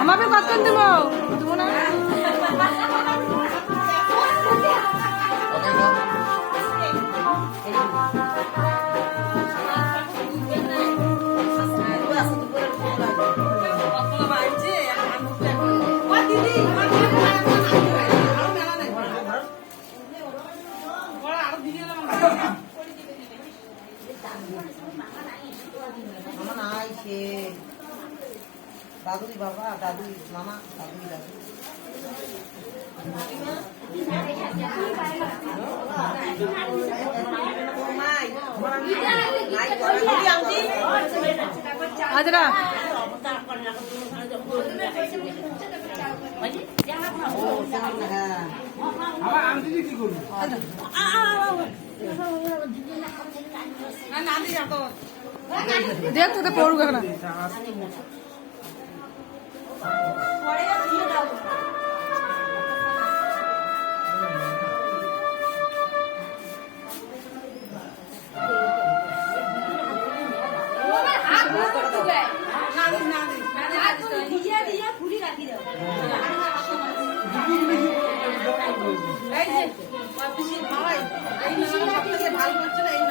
আমাকে কতক্ষণ দেবো দেবো না দাদুই বাবা দাদুই মামা দাদুই দাদু হাজরা দেখ তোদের পড়ুক এখন ভালো করছে না